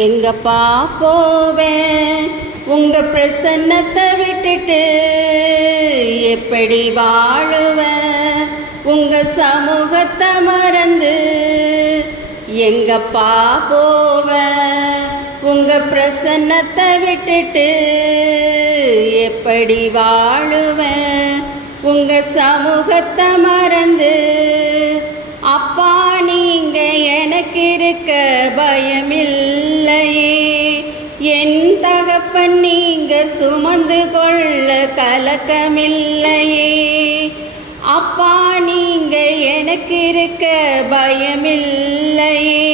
எங்கப்பா போவேன் உங்க பிரசன்னத்தை விட்டுட்டு, எப்படி வாழுவேன் உங்க சமூகத்தை மறந்து. எங்கப்பா போவேன் உங்க பிரசன்னத்தை விட்டுட்டு, எப்படி வாழுவேன் உங்க சமூகத்தை மறந்து. அப்பா நீங்க எனக்கு இருக்க பயமில்லையே, என் தகப்பன் நீங்க சுமந்து கொள்ள கலக்கமில்லையே. அப்பா நீங்க எனக்கு இருக்க பயமில்லையே,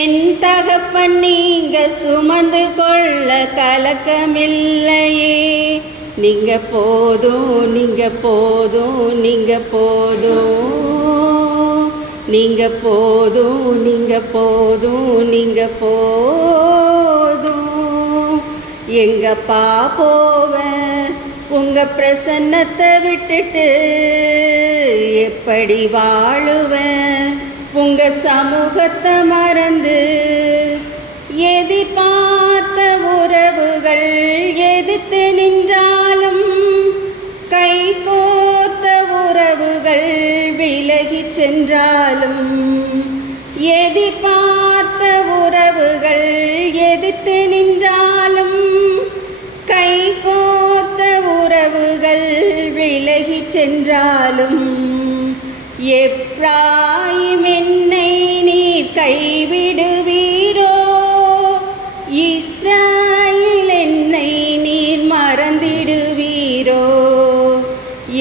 என் தகப்பன் நீங்க சுமந்து கொள்ள கலக்கமில்லையே. நீங்க போதும் நீங்க போதும் நீங்க போதும், நீங்க போதும் நீங்க போதும் நீங்க போதும். எங்கப்பா போவேன் உங்க பிரசன்னத்தை விட்டுட்டு, எப்படி வாழுவேன் உங்க சமூகத்தை மறந்து. எதிர்பார்த்த உறவுகள் எதிர்த்து நின்றாலும், கை கோர்த்த உறவுகள் விலகி சென்றாலும், எதிர்பார்த்த உறவுகள் எதிர்த்து நின்றாலும், கை கோர்த்த உறவுகள் விலகி சென்றாலும், எப்ராயிம் என்னை நீர் கைவிடுவீரோ, இஸ்ராயேல் என்னை நீர் மறந்திடுவீரோ.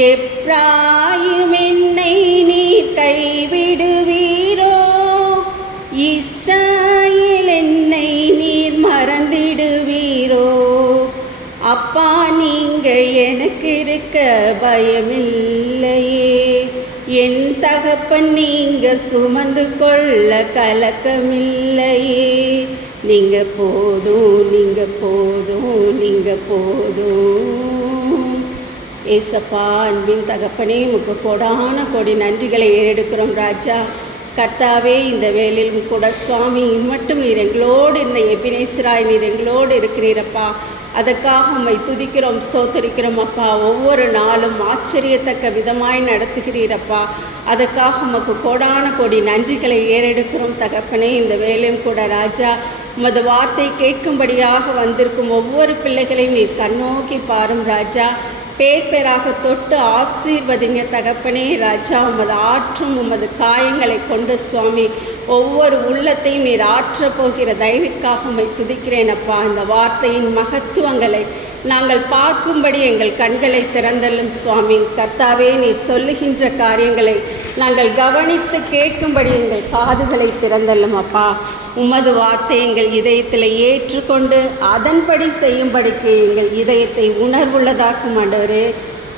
எப்ராயிம் என்னை நீர் கைவிடுவீரோ, இஸ்ராயேல் என்னை நீர் மறந்திடுவீரோ. அப்பா நீங்க எனக்கு இருக்க பயமில்லையே, என் தகப்பன் நீங்க சுமந்து கொள்ள கலக்கமில்லையே. நீங்க போதும் நீங்க போதும் நீங்க போதும். ஏசப்பா அன்பின் தகப்பனே, உமக்கு கொடான கொடி நன்றிகளை ஏறெடுக்கிறோம் ராஜா. கர்த்தாவே, இந்த வேளையிலும் கூட சுவாமி மட்டும் நீர் எங்களோடு இந்த எபினேசராய் நீர் எங்களோடு இருக்கிறீரப்பா. அதற்காக உம்மை துதிக்கிறோம், சோத்தரிக்கிறோம் அப்பா. ஒவ்வொரு நாளும் ஆச்சரியத்தக்க விதமாய் நடத்துகிறீரப்பா. அதற்காக உமக்கு கோடான கோடி நன்றிகளை ஏறெடுக்கிறோம் தகப்பனே. இந்த வேலையும் கூட ராஜா, உமது வார்த்தை கேட்கும்படியாக வந்திருக்கும் ஒவ்வொரு பிள்ளைகளையும் நீர் கண்ணோக்கி பாரும் ராஜா. பேர் பேராக தொட்டு ஆசீர்வதிங்க தகப்பனே ராஜா. உமது ஆற்றும் உமது காயங்களை கொண்டு சுவாமி ஒவ்வொரு உள்ளத்தையும் நீர் ஆற்றப் போகிற தயவிற்காக உம்மை துதிக்கிறேன் அப்பா. இந்த வார்த்தையின் மகத்துவங்களை நாங்கள் பார்க்கும்படி எங்கள் கண்களை திறந்தள்ளும் சுவாமி. கர்த்தாவே, நீர் சொல்லுகின்ற காரியங்களை நாங்கள் கவனித்து கேட்கும்படி எங்கள் காதுகளை திறந்தள்ளும் அப்பா. உமது வார்த்தை எங்கள் இதயத்தில் ஏற்றுக்கொண்டு அதன்படி செய்யும்படிக்கு எங்கள் இதயத்தை உணர்வுள்ளதாக்கும் ஆண்டவரே.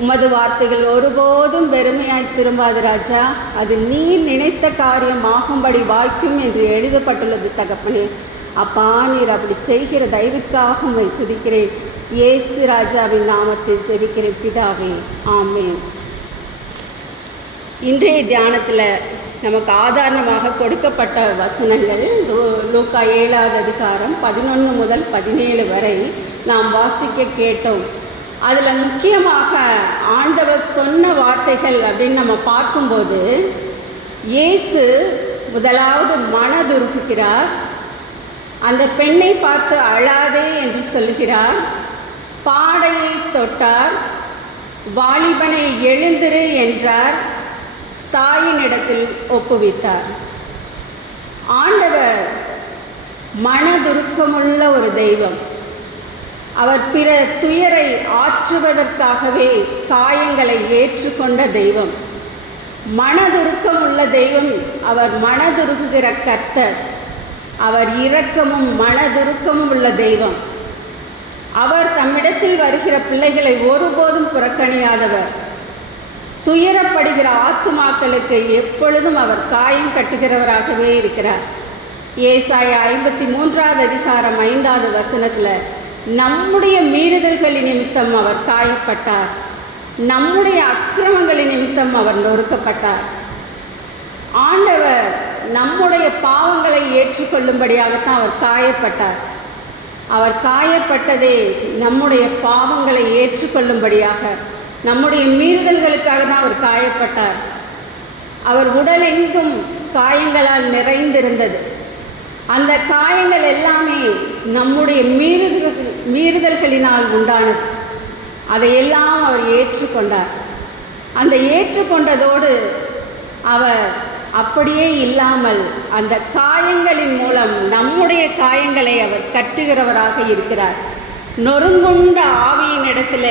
உமது வார்த்தைகள் ஒருபோதும் வெறுமையாய் திரும்பாது ராஜா. அது நீர் நினைத்த காரியம் ஆகும்படி வாய்க்கும் என்று எழுதப்பட்டுள்ளது தகப்பனே. அப்பா, நீர் அப்படி செய்கிற தயவிற்காக உம்மை துதிக்கிறேன். இயேசு ராஜாவின் நாமத்தில் ஜெபிக்கிறேன் பிதாவே, ஆமென். இன்றைய தியானத்தில் நமக்கு ஆதாரணமாக கொடுக்கப்பட்ட வசனங்கள் லூக்கா 7ஆவது அதிகாரம் 11 முதல் 17 வரை நாம் வாசிக்க கேட்டோம். அதில் முக்கியமாக ஆண்டவர் சொன்ன வார்த்தைகள் அப்படின்னு நம்ம பார்க்கும்போது, இயேசு முதலாவது மனதுருகுகிறார். அந்த பெண்ணை பார்த்து அழாதே என்று சொல்கிறார். பாடையை தொட்டார். வாலிபனை எழுந்திரு என்றார். தாயினிடத்தில் ஒப்புவித்தார். ஆண்டவர் மனதுருக்கமுள்ள ஒரு தெய்வம். அவர் பிற துயரை ஆற்றுவதற்காகவே காயங்களை ஏற்றுக்கொண்ட தெய்வம். மனதுருக்கம் உள்ள தெய்வம். அவர் மனதுருகுகிற கர்த்தர். அவர் இரக்கமும் மனதுருக்கமும் உள்ள தெய்வம். அவர் தம்மிடத்தில் வருகிற பிள்ளைகளை ஒருபோதும் புறக்கணியாதவர். துயரப்படுகிற ஆத்துமாக்களுக்கு எப்பொழுதும் அவர் காயம் கட்டுகிறவராகவே இருக்கிறார். ஏசாயா 53ஆவது அதிகாரம் 5ஆவது வசனத்தில், நம்முடைய மீறுதல்களின் நிமித்தம் அவர் காயப்பட்டார், நம்முடைய அக்கிரமங்களின் நிமித்தம் அவர் நொறுக்கப்பட்டார். ஆண்டவர் நம்முடைய பாவங்களை ஏற்றுக்கொள்ளும்படியாகத்தான் அவர் காயப்பட்டார். அவர் காயப்பட்டதே நம்முடைய பாவங்களை ஏற்றுக்கொள்ளும்படியாக, நம்முடைய மீறுதல்களுக்காக தான் அவர் காயப்பட்டார். அவர் உடல் எங்கும் காயங்களால் நிறைந்திருந்தது. அந்த காயங்கள் எல்லாமே நம்முடைய மீறுதல்களினால் உண்டானது. அதையெல்லாம் அவர் ஏற்றுக்கொண்டார். அந்த ஏற்றுக்கொண்டதோடு அவர் அப்படியே இல்லாமல் அந்த காயங்களின் மூலம் நம்முடைய காயங்களை அவர் கட்டுகிறவராக இருக்கிறார். நொறுங்குண்ட ஆவியின் இடத்துல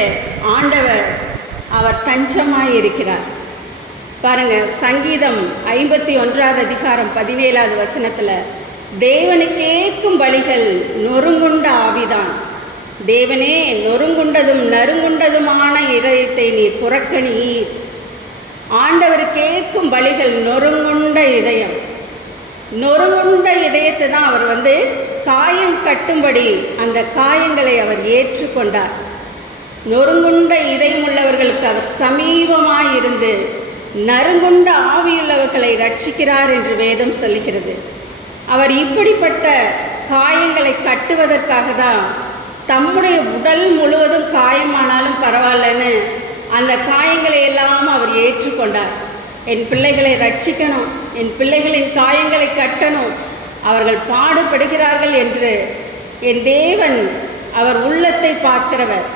ஆண்டவர் அவர் தஞ்சமாய் இருக்கிறார். பாருங்க, சங்கீதம் 51 அதிகாரம் 17 வசனத்தில், தேவனு கேட்கும் பலிகள் நொறுங்குண்ட ஆவிதான். தேவனே, நொறுங்குண்டதும் நறுங்குண்டதுமான இதயத்தை நீர் புறக்கணீர். ஆண்டவர் கேட்கும் பலிகள் நொறுங்குண்ட இதயம். நொறுங்குண்ட இதயத்தை தான் அவர் காயம் கட்டும்படி அந்த காயங்களை அவர் ஏற்றுக்கொண்டார். நொறுங்குண்ட இதயம் உள்ளவர்களுக்கு அவர் சமீபமாய் இருந்து நறுங்குண்ட ஆவியுள்ளவர்களை ரட்சிக்கிறார் என்று வேதம் சொல்லுகிறது. அவர் இப்படிப்பட்ட காயங்களை கட்டுவதற்காக தான் தம்முடைய உடல் முழுவதும் காயமானாலும் பரவாயில்லன்னு அந்த காயங்களை எல்லாம் அவர் ஏற்றுக்கொண்டார். என் பிள்ளைகளை ரட்சிக்கணும், என் பிள்ளைகளின் காயங்களை கட்டணும், அவர்கள் பாடுபடுகிறார்கள் என்று என் தேவன் அவர் உள்ளத்தை பார்க்கிறவர்.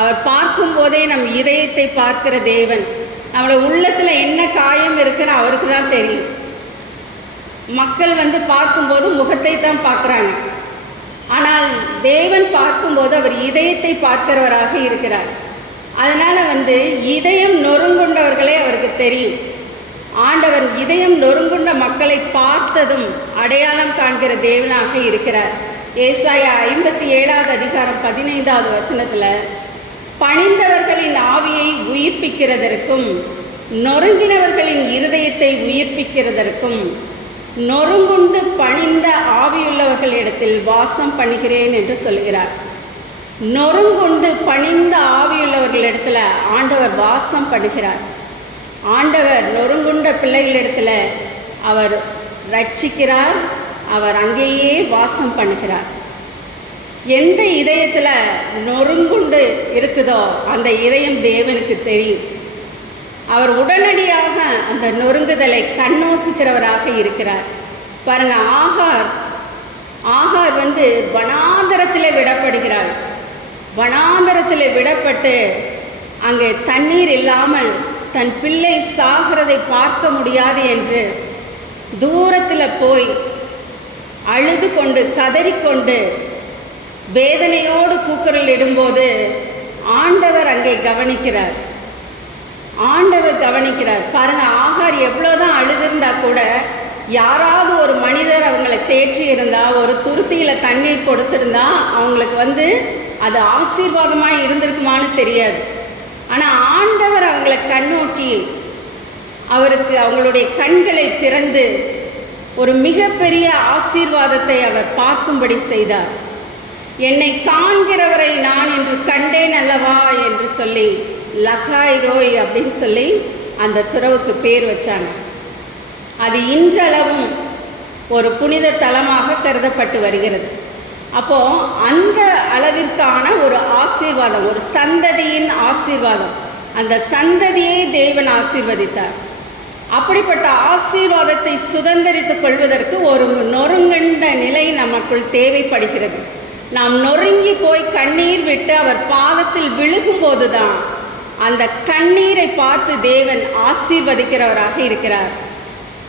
அவர் பார்க்கும்போதே நம் இதயத்தை பார்க்கிற தேவன். நம்மளோட உள்ளத்தில் என்ன காயம் இருக்குன்னு அவருக்கு தான் தெரியும். மக்கள் பார்க்கும்போது முகத்தை தான் பார்க்குறாங்க. ஆனால் தேவன் பார்க்கும்போது அவர் இதயத்தை பார்க்கிறவராக இருக்கிறார். அதனால் இதயம் நொறுங்குண்டவர்களே அவருக்கு தெரியும். ஆண்டவர் இதயம் நொறுங்குண்ட மக்களை பார்த்ததும் அடையாளம் காண்கிற தேவனாக இருக்கிறார். ஏசாயா 57 அதிகாரம் 15 வசனத்தில், பணிந்தவர்களின் ஆவியை உயிர்ப்பிக்கிறதற்கும் நொறுங்கினவர்களின் இருதயத்தை உயிர்ப்பிக்கிறதற்கும் நொறுங்குண்டு பணிந்த ஆவியுள்ளவர்களிடத்தில் வாசம் பண்ணுகிறேன் என்று சொல்கிறார். நொறுங்குண்டு பணிந்த ஆவியுள்ளவர்களிடத்தில் ஆண்டவர் வாசம் பண்ணுகிறார். ஆண்டவர் நொறுங்குண்ட பிள்ளைகளிடத்தில் அவர் ரட்சிக்கிறார். அவர் அங்கேயே வாசம் பண்ணுகிறார். எந்த இதயத்தில் நொறுங்குண்டு இருக்குதோ அந்த இதயம் தேவனுக்கு தெரியும். அவர் உடனடியாக அந்த நொறுங்குதலை கண்ணோக்குகிறவராக இருக்கிறார். பாருங்க, ஆகார் வனாந்தரத்தில் விடப்படுகிறாள். வனாந்தரத்தில் விடப்பட்டு அங்கே தண்ணீர் இல்லாமல் தன் பிள்ளை சாகிறதை பார்க்க முடியாது என்று தூரத்தில் போய் அழுது கொண்டு கதறிக்கொண்டு வேதனையோடு கூக்குரல் இடும்போது ஆண்டவர் அங்கே கவனிக்கிறார். பாருங்க, ஆகார் எவ்வளோதான் அழுதிருந்தா கூட யாராவது ஒரு மனிதர் அவங்களை தேற்றி இருந்தா, ஒரு துருத்தியில் தண்ணீர் கொடுத்திருந்தா அவங்களுக்கு அது ஆசீர்வாதமாக இருந்திருக்குமான்னு தெரியாது. ஆனால் ஆண்டவர் அவங்களை கண்ணோக்கி அவருக்கு அவங்களுடைய கண்களை திறந்து ஒரு மிகப்பெரிய ஆசீர்வாதத்தை அவர் பார்க்கும்படி செய்தார். என்னை காண்கிறவரை நான் இன்று கண்டேன் அல்லவா என்று சொல்லி லகாய் ரோய் அப்படின்னு சொல்லி அந்த துறவுக்கு பேர் வச்சாங்க. அது இன்றளவும் ஒரு புனித தலமாக கருதப்பட்டு வருகிறது. அப்போது அந்த அளவிற்கான ஒரு ஆசீர்வாதம், ஒரு சந்ததியின் ஆசீர்வாதம், அந்த சந்ததியை தேவன் ஆசீர்வதித்தார். அப்படிப்பட்ட ஆசீர்வாதத்தை சுதந்திரித்துக் கொள்வதற்கு ஒரு நொறுங்கண்ட நிலை நமக்குள் தேவைப்படுகிறது. நாம் நொறுங்கி போய் கண்ணீர் விட்டு அவர் பாதத்தில் விழுகும்போது தான் அந்த கண்ணீரை பார்த்து தேவன் ஆசீர்வதிக்கிறவராக இருக்கிறார்.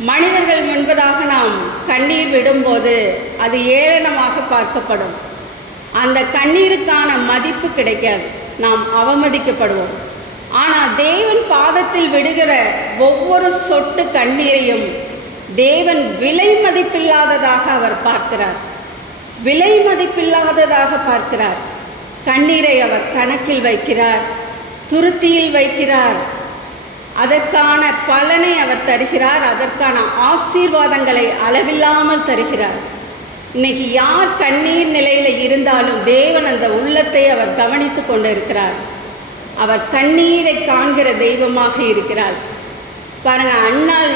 மனிதர்கள் முன்பதாக நாம் கண்ணீர் விடும்போது அது ஏளனமாக பார்க்கப்படும். அந்த கண்ணீருக்கான மதிப்பு கிடைக்காது, நாம் அவமதிக்கப்படுவோம். ஆனால் தேவன் பாதத்தில் விடுகிற ஒவ்வொரு சொட்டு கண்ணீரையும் தேவன் விலை மதிப்பில்லாததாக அவர் பார்க்கிறார். விலை மதிப்பில்லாததாக பார்க்கிறார். கண்ணீரை அவர் கணக்கில் வைக்கிறார், துருத்தியில் வைக்கிறார். அதற்கான பலனை அவர் தருகிறார். அதற்கான ஆசீர்வாதங்களை அளவில்லாமல் தருகிறார். இன்னைக்கு யார் கண்ணீர் நிலையில் இருந்தாலும் தேவன் அந்த உள்ளத்தை அவர் கவனித்து கொண்டு இருக்கிறார். அவர் கண்ணீரை காண்கிற தெய்வமாக இருக்கிறார். பாருங்க, அன்னாள்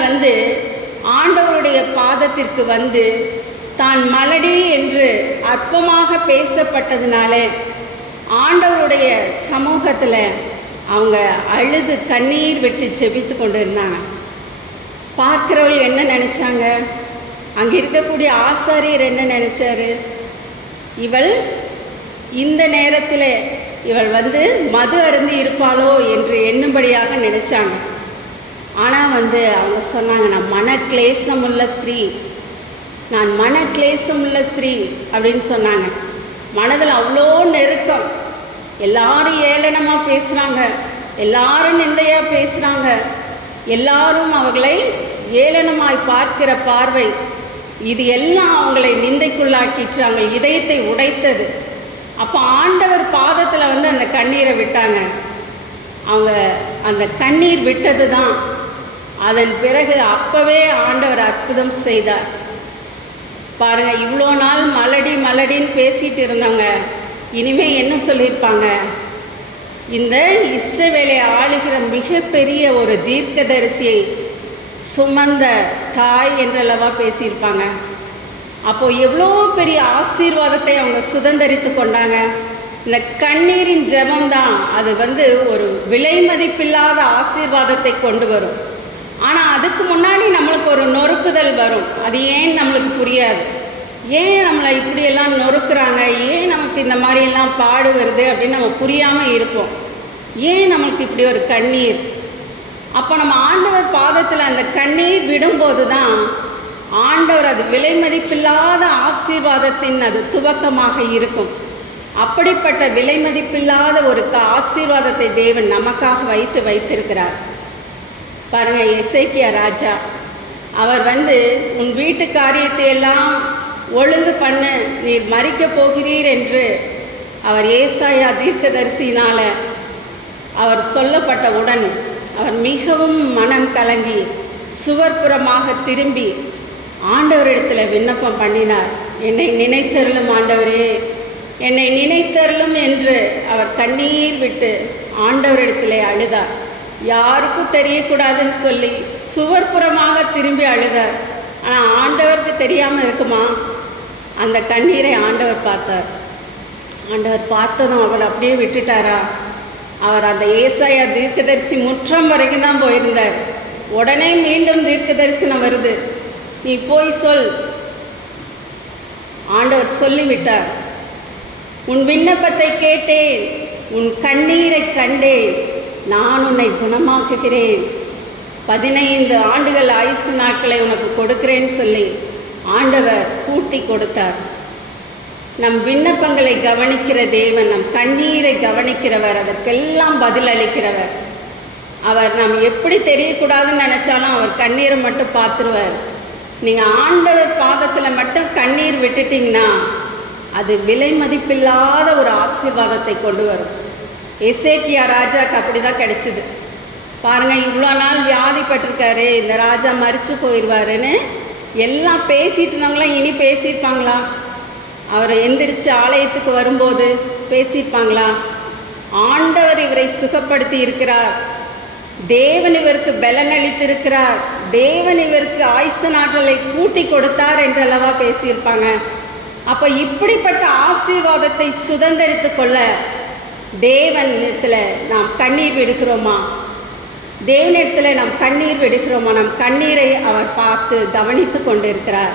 ஆண்டவருடைய பாதத்திற்கு வந்து தான் மலடி என்று அற்பமாக பேசப்பட்டதுனால ஆண்டவருடைய சமூகத்தில் அவங்க அழுது கண்ணீர் விட்டு செபித்து கொண்டு இருந்தாங்க. பார்க்கிறவர்கள் என்ன நினச்சாங்க? அங்கே இருக்கக்கூடிய ஆசாரியர் என்ன நினச்சாரு? இவள் இந்த நேரத்தில் இவள் வந்து மது அருந்தி இருப்பாளோ என்று எண்ணும்படியாக நினச்சாங்க. ஆனால் அவங்க சொன்னாங்க, நான் மனக்லேசமுள்ள ஸ்திரீ, நான் மனக்லேசமுள்ள ஸ்திரீ அப்படின்னு சொன்னாங்க. மனதில் அவ்வளோ நெருக்கம். எல்லாரும் ஏளனமாக பேசுகிறாங்க, எல்லாரும் நிந்தையாக பேசுகிறாங்க, எல்லாரும் அவர்களை ஏளனமாய் பார்க்கிற பார்வை, இது எல்லாம் அவங்களை நிந்தைக்குள்ளாக்கிட்டு அவங்க இதயத்தை உடைத்தது. அப்போ ஆண்டவர் பாதத்தில் அந்த கண்ணீரை விட்டாங்க. அவங்க அந்த கண்ணீர் விட்டது தான். அதன் பிறகு அப்போவே ஆண்டவர் அற்புதம் செய்தார். பாருங்கள், இவ்வளோ நாள் மலடி மலடின்னு பேசிகிட்டு இருந்தவங்க இனிமேல் என்ன சொல்லியிருப்பாங்க? இந்த இஸ்ரவேலை ஆளுகிற மிகப்பெரிய ஒரு தீர்க்கதரிசியை சுமந்த தாய் என்றளவா பேசியிருப்பாங்க. அப்போது எவ்வளோ பெரிய ஆசீர்வாதத்தை அவங்க சுதந்திரித்து கொண்டாங்க. இந்த கண்ணீரின் ஜெபம்தான் அது ஒரு விலை மதிப்பில்லாத ஆசீர்வாதத்தை கொண்டு வரும். ஆனால் அதுக்கு முன்னாடி நம்மளுக்கு ஒரு நொறுக்குதல் வரும். அது ஏன் நம்மளுக்கு புரியாது. ஏன் நம்மளை இப்படியெல்லாம் நொறுக்குறாங்க, ஏன் நமக்கு இந்த மாதிரியெல்லாம் பாடு வருது அப்படின்னு நம்ம புரியாமல் இருப்போம். ஏன் நமக்கு இப்படி ஒரு கண்ணீர்? அப்போ நம்ம ஆண்டவர் பாதத்தில் அந்த கண்ணீர் விடும்போது தான் ஆண்டவர் அது விலை மதிப்பில்லாத ஆசீர்வாதத்தின் அது துவக்கமாக இருக்கும். அப்படிப்பட்ட விலை மதிப்பில்லாத ஒரு ஆசீர்வாதத்தை தேவன் நமக்காக வைத்திருக்கிறார். பாருங்கள், எசேக்கியா ராஜா அவர் உன் வீட்டு காரியத்தை எல்லாம் ஒழுங்கு பண்ண நீர் மறிக்கப் போகிறீர் என்று அவர் ஏசாயா தீர்க்கதரிசியினால் அவர் சொல்லப்பட்டவுடன் அவர் மிகவும் மனம் கலங்கி சுவர்புறமாக திரும்பி ஆண்டவரிடத்தில் விண்ணப்பம் பண்ணினார். என்னை நினைத்தருளும் ஆண்டவரே, என்னை நினைத்தருளும் என்று அவர் கண்ணீர் விட்டு ஆண்டவரிடத்திலே அழுதார். யாருக்கும் தெரியக்கூடாதுன்னு சொல்லி சுவர்புறமாக திரும்பி அழுதார். ஆனால் ஆண்டவருக்கு தெரியாமல் இருக்குமா? அந்த கண்ணீரை ஆண்டவர் பார்த்தார். ஆண்டவர் பார்த்ததும் அவர் அப்படியே விட்டுட்டாரா? அவர் அந்த ஏசாயா தீர்க்கதரிசி முற்றம் வரைக்கும் தான் போயிருந்தார். உடனே மீண்டும் தீர்க்க தரிசனம் வருது, நீ போய் சொல். ஆண்டவர் சொல்லிவிட்டார், உன் விண்ணப்பத்தை கேட்டேன், உன் கண்ணீரை கண்டேன், நான் உன்னை குணமாக்குகிறேன், 15 ஆண்டுகள் ஆயுசு நாட்களை உனக்கு கொடுக்கிறேன்னு சொல்லி ஆண்டவர் கூட்டி கொடுத்தார். நம் விண்ணப்பங்களை கவனிக்கிற தேவன், நம் கண்ணீரை கவனிக்கிறவர், அதற்கெல்லாம் பதில் அளிக்கிறவர். அவர் நாம் எப்படி தெரியக்கூடாதுன்னு நினச்சாலும் அவர் கண்ணீரை மட்டும் பார்த்துருவார். நீங்கள் ஆண்டவர் பாதத்தில் மட்டும் கண்ணீர் விட்டுட்டிங்கன்னா அது விலை மதிப்பில்லாத ஒரு ஆசீர்வாதத்தை கொண்டு வரும். எசேக்கியா ராஜாவுக்கு அப்படி தான் கிடைச்சிது. பாருங்கள், இவ்வளோ நாள் வியாதிப்பட்டிருக்காரு, இந்த ராஜா மரித்து போயிடுவாருன்னு எல்லாம் பேசிகிட்டு இருந்தவங்களாம் இனி பேசியிருப்பாங்களா? அவரை எந்திரிச்சு ஆலயத்துக்கு வரும்போது பேசியிருப்பாங்களா? ஆண்டவர் இவரை சுகப்படுத்தி இருக்கிறார், தேவன் இவருக்கு பலன் அளித்திருக்கிறார், தேவன் இவருக்கு ஆயுசு நாட்களை கூட்டி கொடுத்தார் என்றல்லவா பேசியிருப்பாங்க. அப்போ இப்படிப்பட்ட ஆசீர்வாதத்தை சுதந்திரித்து கொள்ள தேவனிடத்தில் நாம் கண்ணீர் விடுகிறோமா? தேவனிடத்தில் நாம் கண்ணீர் விடுகிறோமா? நம் கண்ணீரை அவர் பார்த்து கவனித்து கொண்டிருக்கிறார்.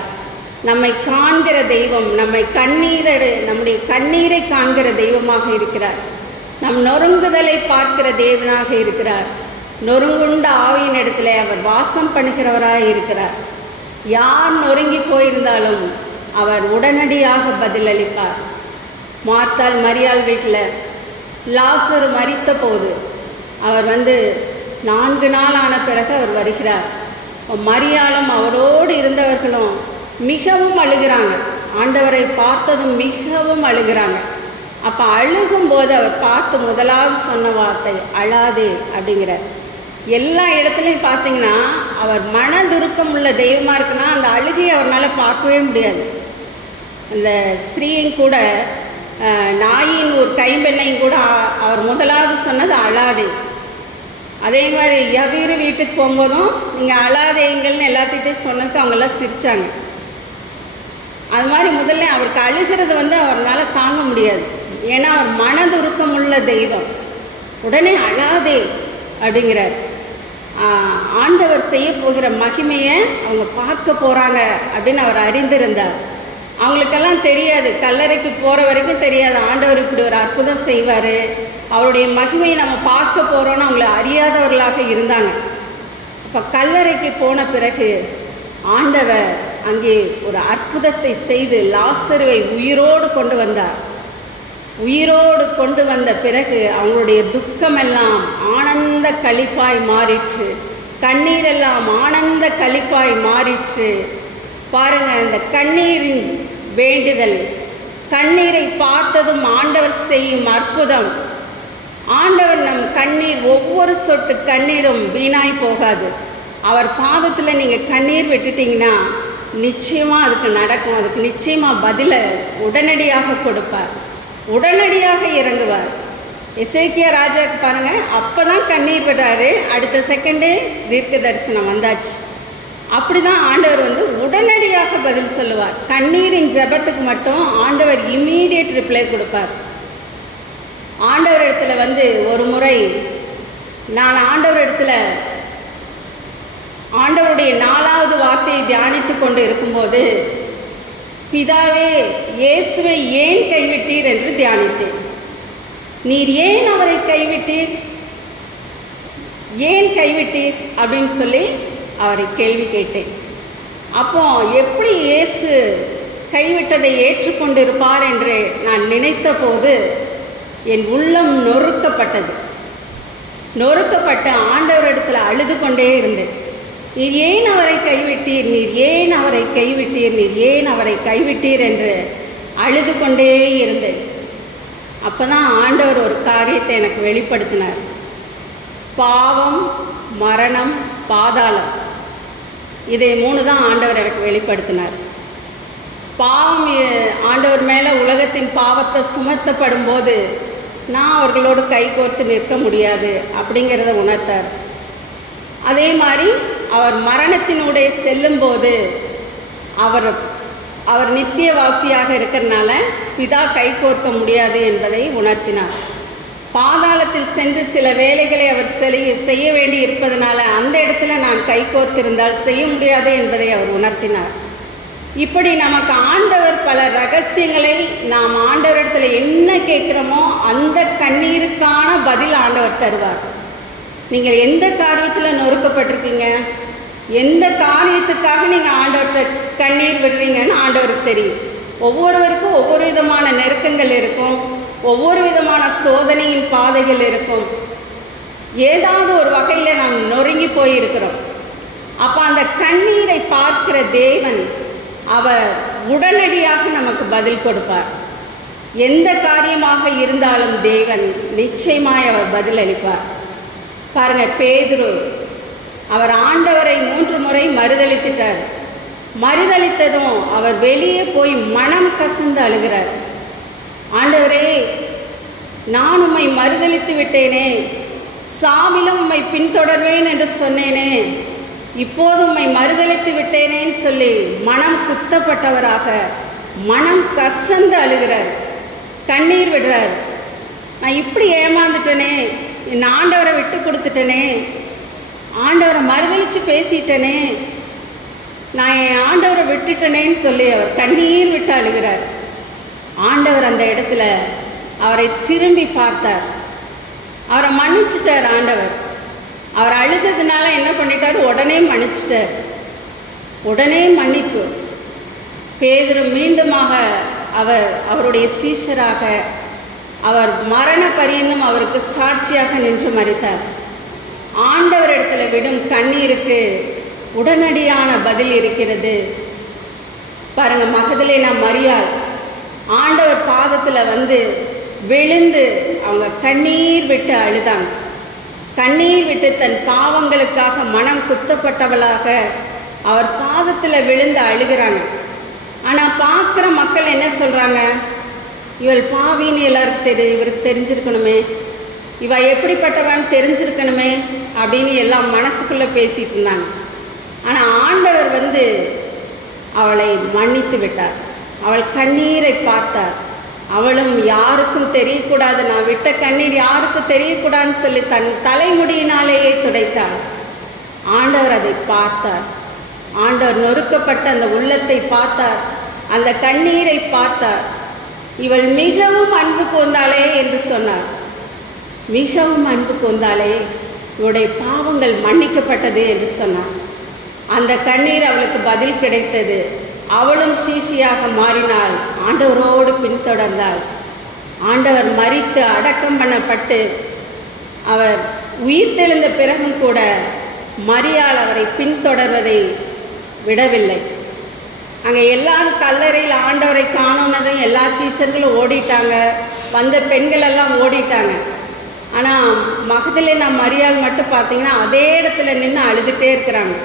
நம்மை காண்கிற தெய்வம், நம்முடைய கண்ணீரை காண்கிற தெய்வமாக இருக்கிறார். நம் நொறுங்குதலை பார்க்கிற தேவனாக இருக்கிறார். நொறுங்குண்ட ஆவியின் இடத்துல அவர் வாசம் பண்ணுகிறவராக இருக்கிறார். யார் நொறுங்கி போயிருந்தாலும் அவர் உடனடியாக பதிலளிப்பார். மார்த்தாள் மரியாள் வீட்டில் லாசரு மரித்த போது அவர் 4 நாள் ஆன பிறகு அவர் வருகிறார். மரியாளும் அவரோடு இருந்தவர்களும் மிகவும் அழுகிறாங்க. ஆண்டவரை பார்த்ததும் மிகவும் அழுகிறாங்க. அப்போ அழுகும்போது அவர் பார்த்து முதலாவது சொன்ன வார்த்தை அழாதே அப்படிங்கிறார். எல்லா இடத்துலையும் பார்த்தீங்கன்னா அவர் மனதுருக்கம் உள்ள தெய்வமாக இருக்குன்னா அந்த அழுகையை அவரால் பார்க்கவே முடியாது. அந்த ஸ்திரீயும் கூட நாயின் ஒரு கைம்பெண்ணையும் கூட அவர் முதலாவது சொன்னது அழாதே. அதே மாதிரி யவீரு வீட்டுக்கு போகும்போதும் நீங்கள் அழாதேங்கள்னு எல்லாத்துக்கிட்டே சொன்னதுக்கு அவங்கெல்லாம் சிரித்தாங்க. அது மாதிரி முதல்ல அவருக்கு அழுகிறது அவரால் தாங்க முடியாது. ஏன்னா அவர் மனதுருக்கம் உள்ள தெய்வம். உடனே அழாதே அப்படிங்கிறார். ஆண்டவர் செய்ய போகிற மகிமையை அவங்க பார்க்க போகிறாங்க அப்படின்னு அவர் அறிந்திருந்தார். அவங்களுக்கெல்லாம் தெரியாது, கல்லறைக்கு போகிற வரைக்கும் தெரியாது ஆண்டவர் இப்படி ஒரு அற்புதம் செய்வார், அவருடைய மகிமையை நம்ம பார்க்க போகிறோன்னு அவங்கள அறியாதவர்களாக இருந்தாங்க. அப்போ கல்லறைக்கு போன பிறகு ஆண்டவர் அங்கே ஒரு அற்புதத்தை செய்து லாசருவை உயிரோடு கொண்டு வந்தார். உயிரோடு கொண்டு வந்த பிறகு அவங்களுடைய துக்கமெல்லாம் ஆனந்த களிப்பாய் மாறிற்று, கண்ணீரெல்லாம் ஆனந்த களிப்பாய் மாறிற்று. பாருங்கள், இந்த கண்ணீரின் வேண்டுதல், கண்ணீரை பார்த்ததும் ஆண்டவர் செய்யும் அற்புதம். ஆண்டவர் நம் கண்ணீர், ஒவ்வொரு சொட்டு கண்ணீரும் வீணாய் போகாது. அவர் பாதத்தில் நீங்கள் கண்ணீர் விட்டுட்டிங்கன்னா நிச்சயமாக அதுக்கு நடக்கும். அதுக்கு நிச்சயமாக பதிலை உடனடியாக கொடுப்பார், உடனடியாக இறங்குவார். எசேக்கியா ராஜாவுக்கு பாருங்கள், அப்போ தான் கண்ணீர் விடுறாரு, அடுத்த செகண்டே தீர்க்க தரிசனம் வந்தாச்சு. அப்படி தான் ஆண்டவர் உடனடியாக பதில் சொல்லுவார். கண்ணீரின் ஜெபத்துக்கு மட்டும் ஆண்டவர் இம்மீடியட் ரிப்ளை கொடுப்பார். ஆண்டவர் இடத்துல ஒரு முறை நான் ஆண்டவருடைய 4வது வார்த்தையை தியானித்து கொண்டு இருக்கும்போது, பிதாவே இயேசுவை ஏன் கைவிட்டீர் என்று தியானித்தேன். நீர் ஏன் அவரை கைவிட்டீர், ஏன் கைவிட்டீர் அப்படின்னு சொல்லி அவரை கேள்வி கேட்டேன். அப்போ எப்படி இயேசு கைவிட்டதை ஏற்றுக்கொண்டிருப்பார் என்று நான் நினைத்த போது என் உள்ளம் நொறுக்கப்பட்டு ஆண்டவரிடத்தில் அழுது கொண்டே இருந்தேன். நீர் ஏன் அவரை கைவிட்டீர், நீர் ஏன் அவரை கைவிட்டீர், நீர் ஏன் அவரை கைவிட்டீர் என்று அழுது கொண்டே இருந்தேன். அப்போ தான் ஆண்டவர் ஒரு காரியத்தை எனக்கு வெளிப்படுத்தினார். பாவம், மரணம், பாதாளம், இதை 3 தான் ஆண்டவர் எனக்கு வெளிப்படுத்தினார். பாவம், ஆண்டவர் மேலே உலகத்தின் பாவத்தை சுமத்தப்படும் போது நான் அவர்களோடு கைகோர்த்து நிற்க முடியாது அப்படிங்கிறத உணர்த்தார். அதே மாதிரி அவர் மரணத்தினுடைய செல்லும்போது அவர் நித்தியவாசியாக இருக்கிறனால பிதா கைகோர்க்க முடியாது என்பதை உணர்த்தினார். பாதாளத்தில் சென்று சில வேலைகளை அவர் செய்ய வேண்டி இருப்பதனால அந்த இடத்துல நான் கைகோர்த்திருந்தால் செய்ய முடியாது என்பதை அவர் உணர்த்தினார். இப்படி நமக்கு ஆண்டவர் பல ரகசியங்களை, நாம் ஆண்டவரிடத்தில் என்ன கேட்குறோமோ அந்த கண்ணீருக்கான பதில் ஆண்டவர் தருவார். நீங்கள் எந்த காரியத்தில் நொறுக்கப்பட்டிருக்கீங்க, எந்த காரியத்துக்காக நீங்கள் ஆண்டவர்கிட்ட கண்ணீர் விடுறீங்கன்னு ஆண்டவருக்கு தெரியும். ஒவ்வொருவருக்கும் ஒவ்வொரு விதமான நெருக்கங்கள் இருக்கும், ஒவ்வொரு விதமான சோதனையின் பாதைகள் இருக்கும். ஏதாவது ஒரு வகையில் நாம் நொறுங்கி போயிருக்கிறோம். அப்போ அந்த கண்ணீரை பார்க்கிற தேவன் அவர் உடனடியாக நமக்கு பதில் கொடுப்பார். எந்த காரியமாக இருந்தாலும் தேவன் நிச்சயமாய் அவர் பதில் அளிப்பார். பாருங்கள், பேதுரு அவர் ஆண்டவரை 3 முறை மறுதளித்துட்டார். மறுதளித்ததும் அவர் வெளியே போய் மனம் கசந்து அழுகிறார். ஆண்டவரே, நான் உம்மை மறுதளித்து விட்டேனே, சாவிலும் உம்மை பின்தொடர்வேன் என்று சொன்னேனே, இப்போது உம்மை மறுதளித்து விட்டேனேன்னு சொல்லி மனம் குத்தப்பட்டவராக மனம் கசந்து அழுகிறார், கண்ணீர் விடுறார். நான் இப்படி ஏமாந்துட்டேனே, என் ஆண்டவரை விட்டு கொடுத்துட்டேனே, ஆண்டவரை மறுதளித்து பேசிட்டேனே, நான் என் ஆண்டவரை விட்டுட்டேனேன்னு சொல்லி அவர் கண்ணீர் விட்டு அழுகிறார். ஆண்டவர் அந்த இடத்துல அவரை திரும்பி பார்த்தார், அவரை மன்னிச்சிட்டார். ஆண்டவர் அவர் அழுததுனால என்ன பண்ணிட்டார், உடனே மன்னிச்சிட்டார். உடனே மன்னிப்பு. பேதுரு மீண்டுமாக அவருடைய சீஷராக அவர் மரண பரியந்தம் அவருக்கு சாட்சியாக நின்று மரித்தார். ஆண்டவர் இடத்துல விடும் கண்ணீருக்கு உடனடியான பதில் இருக்கிறது. பாருங்க, மகதலேனா மரியாள் ஆண்டவர் பாதத்தில் விழுந்து அவங்க கண்ணீர் விட்டு அழுதாங்க. கண்ணீர் விட்டு தன் பாவங்களுக்காக மனம் குத்தப்பட்டவளாக அவர் பாதத்தில் விழுந்து அழுகிறாங்க. ஆனால் பார்க்குற மக்கள் என்ன சொல்கிறாங்க, இவள் பாவின்னு எல்லாருக்கும் இவருக்கு தெரிஞ்சிருக்கணுமே, இவ எப்படிப்பட்டவன் தெரிஞ்சிருக்கணுமே அப்படின்னு எல்லாம் மனசுக்குள்ளே பேசிகிட்டு இருந்தாங்க. ஆனால் ஆண்டவர் வந்து அவளை மன்னித்து விட்டார். அவள் கண்ணீரை பார்த்தார். அவளும் யாருக்கும் தெரியக்கூடாது, நான் விட்ட கண்ணீர் யாருக்கும் தெரியக்கூடாதுன்னு சொல்லி தன் தலைமுடியினாலேயே துடைத்தார். ஆண்டவர் அதை பார்த்தார். ஆண்டவர் நொறுக்கப்பட்ட அந்த உள்ளத்தை பார்த்தார், அந்த கண்ணீரை பார்த்தார். இவள் மிகவும் அன்பு கூர்ந்தாளே என்று சொன்னார். மிகவும் அன்பு கூர்ந்தாளே, இவளுடைய பாவங்கள் மன்னிக்கப்பட்டது என்று சொன்னார். அந்த கண்ணீர் அவளுக்கு பதில் கிடைத்தது. அவளும் சீசியாக மாறினாள், ஆண்டவரோடு பின்தொடர்ந்தாள். ஆண்டவர் மரித்து அடக்கம் பண்ணப்பட்டு அவர் உயிர் தெழுந்த பிறகும் கூட மரியாள் அவரை பின்தொடர்வதை விடவில்லை. அங்கே எல்லாரும் கல்லறையில் ஆண்டவரை காணோன்னதும் எல்லா சீஷர்களும் ஓடிட்டாங்க, வந்த பெண்கள் எல்லாம் ஓடிட்டாங்க. ஆனால் மகதலேனா மரியாள் மட்டும் பார்த்திங்கன்னா அதே இடத்துல நின்று அழுதுகிட்டே இருக்கிறாங்க.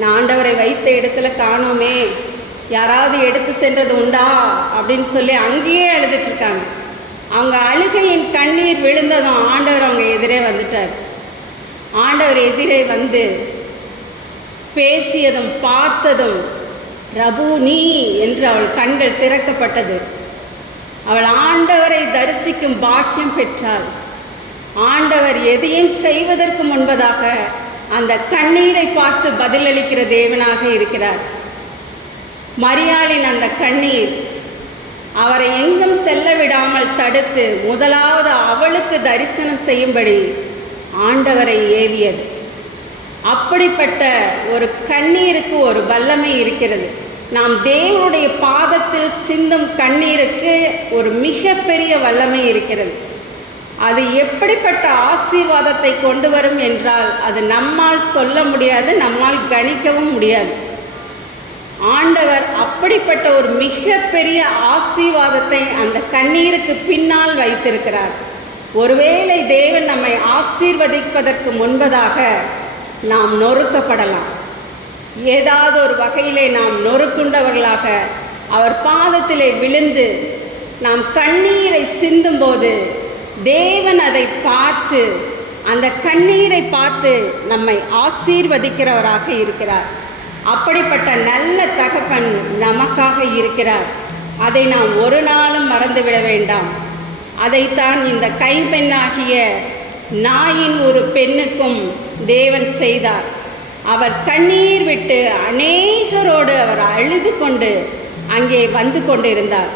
நான் ஆண்டவரை வைத்த இடத்துல காணோமே, யாராவது எடுத்து சென்றது உண்டா அப்படின்னு சொல்லி அங்கேயே அழுதுட்டுருக்காங்க. அவங்க அழுகையின் கண்ணீர் விழுந்ததும் ஆண்டவர் அவங்க எதிரே வந்துட்டார். ஆண்டவர் எதிரே வந்து பேசியதும் பார்த்ததும் ரபூனி என்று அவள் கண்கள் திறக்கப்பட்டது. அவள் ஆண்டவரை தரிசிக்கும் பாக்கியம் பெற்றாள். ஆண்டவர் எதையும் செய்வதற்கு முன்பதாக அந்த கண்ணீரை பார்த்து பதிலளிக்கிற தேவனாக இருக்கிறார். மரியாளின் அந்த கண்ணீர் அவரை எங்கும் செல்ல விடாமல் தடுத்து முதலாவது அவளுக்கு தரிசனம் செய்யும்படி ஆண்டவரை ஏவியது. அப்படிப்பட்ட ஒரு கண்ணீருக்கு ஒரு வல்லமை இருக்கிறது. நாம் தேவனுடைய பாதத்தில் சிந்தும் கண்ணீருக்கு ஒரு மிகப்பெரிய வல்லமை இருக்கிறது. அது எப்படிப்பட்ட ஆசீர்வாதத்தை கொண்டு வரும் என்றால் அது நம்மால் சொல்ல முடியாது, நம்மால் கணிக்கவும் முடியாது. ஆண்டவர் அப்படிப்பட்ட ஒரு மிகப்பெரிய ஆசீர்வாதத்தை அந்த கண்ணீருக்கு பின்னால் வைத்திருக்கிறார். ஒருவேளை தேவன் நம்மை ஆசீர்வதிப்பதற்கு முன்பதாக நாம் நொறுக்கப்படலாம். ஏதாவது ஒரு வகையிலே நாம் நொறுக்குண்டவர்களாக அவர் பாதத்திலே விழுந்து நாம் கண்ணீரை சிந்தும்போது தேவன் அதை பார்த்து அந்த கண்ணீரை பார்த்து நம்மை ஆசீர்வதிக்கிறவராக இருக்கிறார். அப்படிப்பட்ட நல்ல தகப்பன் நமக்காக இருக்கிறார். அதை நாம் ஒரு நாளும் மறந்துவிட வேண்டாம். அதைத்தான் இந்த கைம்பெண்ணாகிய நாயின் ஒரு பெண்ணுக்கும் தேவன் செய்தார். அவர் கண்ணீர் விட்டு அநேகரோடு அவர் அழுது கொண்டு அங்கே வந்து கொண்டு இருந்தார்.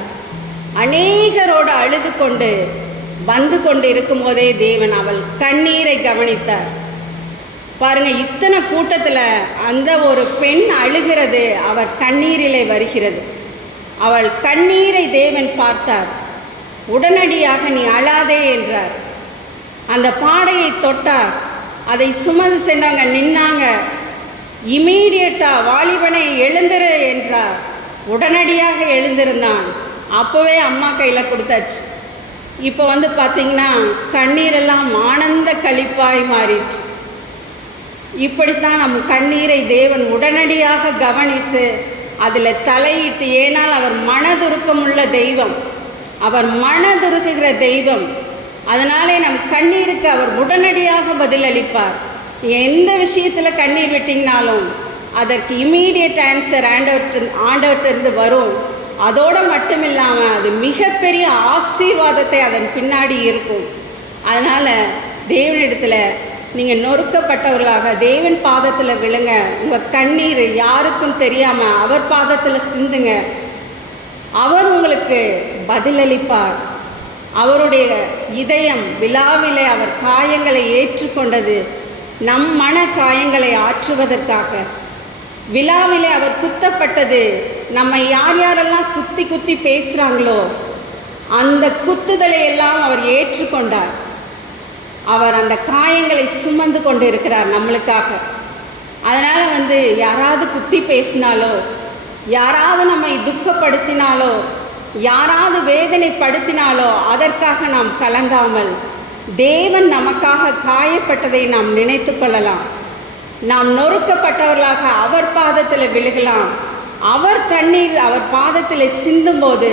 அநேகரோடு அழுது கொண்டு வந்து கொண்டு இருக்கும் போதே தேவன் அவள் கண்ணீரை கவனித்தார். பாருங்க, இத்தனை கூட்டத்தில் அந்த ஒரு பெண் அழுகிறது அவர் கண்ணீரிலே வருகிறது. அவள் கண்ணீரை தேவன் பார்த்தார். உடனடியாக நீ அழாதே என்றார். அந்த பாடையை தொட்டார். அதை சுமந்து சென்றாங்க, நின்னாங்க. இமீடியட்டாக வாலிபனை எழுந்திரு என்றார். உடனடியாக எழுந்திருந்தான். அப்போவே அம்மா கையில் கொடுத்தாச்சு. இப்போ வந்து பார்த்திங்கன்னா கண்ணீரெல்லாம் ஆனந்த களிப்பாய் மாறிட்டு. இப்படித்தான் நம் கண்ணீரை தேவன் உடனடியாக கவனித்து அதில் தலையிட்டு, ஏனால் அவர் மனதுருக்கமுள்ள தெய்வம், அவர் மனதுருகுகிற தெய்வம். அதனாலே நம் கண்ணீருக்கு அவர் உடனடியாக பதிலளிப்பார். எந்த விஷயத்தில் கண்ணீர் விட்டிங்கனாலும் அதற்கு இம்மீடியட் ஆன்சர் ஆண்டவர்கிட்டருந்து வரும். அதோடு மட்டும் இல்லாமல் அது மிகப்பெரிய ஆசீர்வாதத்தை அதன் பின்னாடி இருக்கும். அதனால் தேவனிடத்தில் நீங்கள் நொறுக்கப்பட்டவர்களாக தேவன் பாதத்தில் விழுங்க. உங்கள் கண்ணீர் யாருக்கும் தெரியாமல் அவர் பாதத்தில் சிந்துங்க. அவர் உங்களுக்கு பதிலளிப்பார். அவருடைய இதயம் விழாவிலே அவர் காயங்களை ஏற்றுக்கொண்டது நம் மன காயங்களை ஆற்றுவதற்காக. விழாவிலே அவர் குத்தப்பட்டது நம்மை யார் யாரெல்லாம் குத்தி குத்தி பேசுகிறாங்களோ அந்த குத்துதலை எல்லாம் அவர் ஏற்றுக்கொண்டார். அவர் அந்த காயங்களை சுமந்து கொண்டு இருக்கிறார் நம்மளுக்காக. அதனால் யாராவது குத்தி பேசினாலோ, யாராவது நம்மை துக்கப்படுத்தினாலோ, யாராவது வேதனைப்படுத்தினாலோ அதற்காக நாம் கலங்காமல் தேவன் நமக்காக காயப்பட்டதை நாம் நினைத்து கொள்ளலாம். நாம் நொறுக்கப்பட்டவர்களாக அவர் பாதத்தில் விழுகலாம். அவர் கண்ணீர் அவர் பாதத்தில் சிந்தும்போது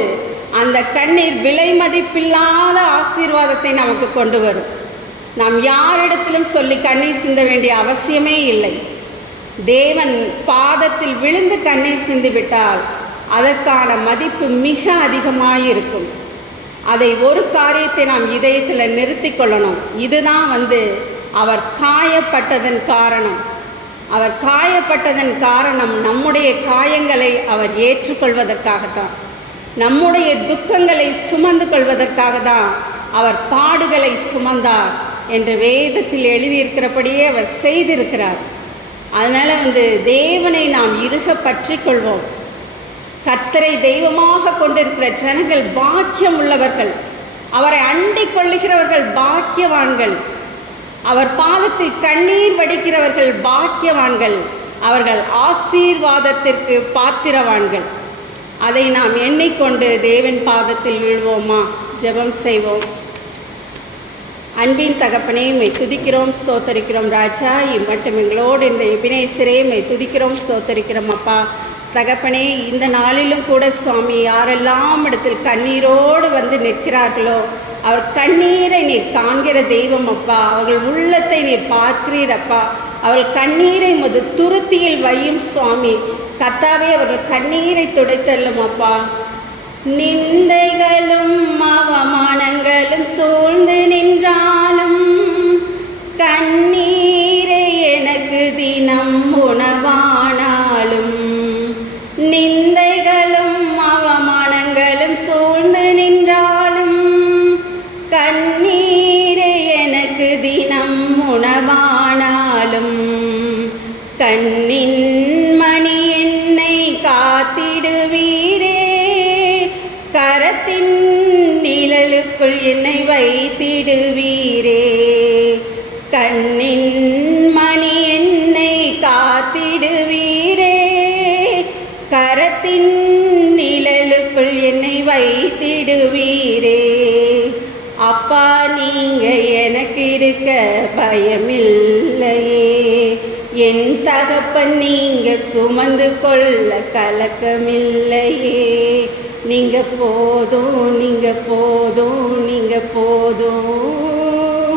அந்த கண்ணீர் விலை மதிப்பில்லாத ஆசீர்வாதத்தை நமக்கு கொண்டு வரும். நாம் யாரிடத்திலும் சொல்லி கண்ணீர் சிந்த வேண்டிய அவசியமே இல்லை. தேவன் பாதத்தில் விழுந்து கண்ணீர் சிந்திவிட்டால் அதற்கான மதிப்பு மிக அதிகமாயிருக்கும். அதை ஒரு காரியத்தை நாம் இதயத்தில் நிறுத்தி கொள்ளணும். இதுதான் அவர் காயப்பட்டதன் காரணம். அவர் காயப்பட்டதன் காரணம் நம்முடைய காயங்களை அவர் ஏற்றுக்கொள்வதற்காகத்தான், நம்முடைய துக்கங்களை சுமந்து கொள்வதற்காக தான் அவர் பாடுகளை சுமந்தார் என்று வேதத்தில் எழுதியிருக்கிறபடியே அவர் செய்திருக்கிறார். அதனால் தேவனை நாம் இறுக பற்றி கொள்வோம். கர்த்தரை தெய்வமாக கொண்டிருக்கிற ஜனங்கள் பாக்கியம் உள்ளவர்கள். அவரை அண்டிக் கொள்ளுகிறவர்கள் பாக்கியவான்கள். அவர் பாவத்தில் கண்ணீர் வடிக்கிறவர்கள் பாக்கியவான்கள். அவர்கள் ஆசீர்வாதத்திற்கு பாத்திரவான்கள். அதை நாம் எண்ணிக்கொண்டு தேவன் பாதத்தில் விழுவோமா? ஜெபம் செய்வோம். அன்பின் தகப்பனே, மை துதிக்கிறோம், ஸ்தோத்தரிக்கிறோம் ராஜா. இம்மட்டும் எங்களோடு இந்த எபினேசரே மை துதிக்கிறோம், ஸ்தோத்தரிக்கிறோம் அப்பா. தகப்பனே, இந்த நாளிலும் கூட சுவாமி, யாரெல்லாம் இடத்தில் கண்ணீரோடு நிற்கிறார்களோ அவர் கண்ணீரை நீர் காண்கிற தெய்வம் அப்பா. அவர்கள் உள்ளத்தை நீர் பார்க்கிறீர் அப்பா. அவர்கள் கண்ணீரை துருத்தியில் வையும் சுவாமி. கர்த்தாவே, அவர்கள் கண்ணீரை துடைத்தள்ளும் அப்பா. நிந்தைகளும் அவமானங்களும் சூழ்ந்து நின்றாலும் கண்ணீரை எனக்கு தினம் உணவானாலும், நிந்தைகளும் அவமானங்களும் சூழ்ந்து நின்றாலும் கண்ணீரை எனக்கு தினம் உணவானாலும், கண்ணின் மணி என்னை காத்திடுவீரே, கரத்தின் நிழலுக்குள் என்னை வைத்திடுவீரே. கண்ணின் மணி என்னை காத்திடுவீரே, கரத்தின் நிழலுக்குள் என்னை வைத்திடுவீரே. அப்பா, நீங்க எனக்கு இருக்க பயமில்லையே. என் தகப்பன் நீங்க சுமந்து கொள்ள கலக்கமில்லையே. நீங்க போதும், நீங்க போதும், நீங்க போதும்.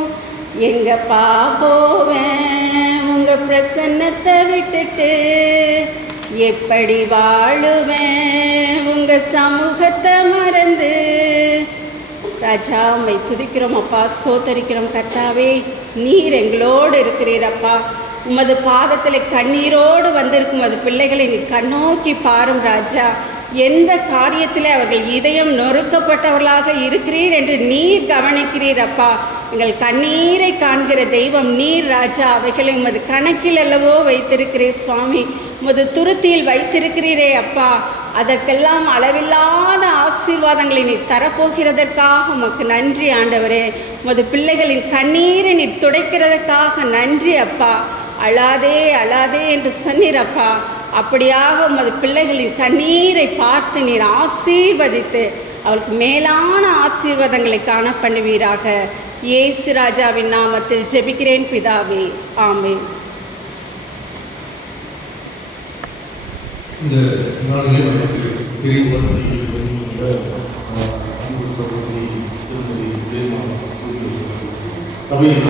எங்கப்பா போவேன் உங்க பிரசன்னத்தை விட்டுட்டு? எப்படி வாழுவேன் உங்க சமூகத்தை மறந்து? ராஜா, உம்மை துதிக்கிறோம் அப்பா, ஸ்தோத்தரிக்கிறோம் கர்த்தாவே. நீர் எங்களோடு இருக்கிறீர் அப்பா. உமது பாதத்தில் கண்ணீரோடு வந்திருக்கும் அது பிள்ளைகளை நீ கண்ணோக்கி பாரும் ராஜா. எந்த காரியத்தில் அவர்கள் இதயம் நொறுக்கப்பட்டவர்களாக இருக்கிறீர் என்று நீர் கவனிக்கிறீர் அப்பா. எங்கள் கண்ணீரை காண்கிற தெய்வம் நீர் ராஜா. அவைகளை உமது கணக்கில் அல்லவோ வைத்திருக்கிறீர் சுவாமி. உமது துருத்தியில் வைத்திருக்கிறீரே அப்பா. அதற்கெல்லாம் அளவில்லாத ஆசீர்வாதங்களை நீ தரப்போகிறதற்காக உமக்கு நன்றி ஆண்டவரே. உமது பிள்ளைகளின் கண்ணீரை நீ துடைக்கிறதற்காக நன்றி அப்பா. அழாதே அழாதே என்று சொன்னீரப்பா. அப்படியாக உமது பிள்ளைகளின் கண்ணீரை பார்த்து நீர் ஆசீர்வதித்து அவளுக்கு மேலான ஆசீர்வாதங்களை காண பண்ணுவீராக. இயேசு ராஜாவின் நாமத்தில் ஜெபிக்கிறேன் பிதாவே, ஆமென். இந்த நாளிலே நமக்கு சபையின்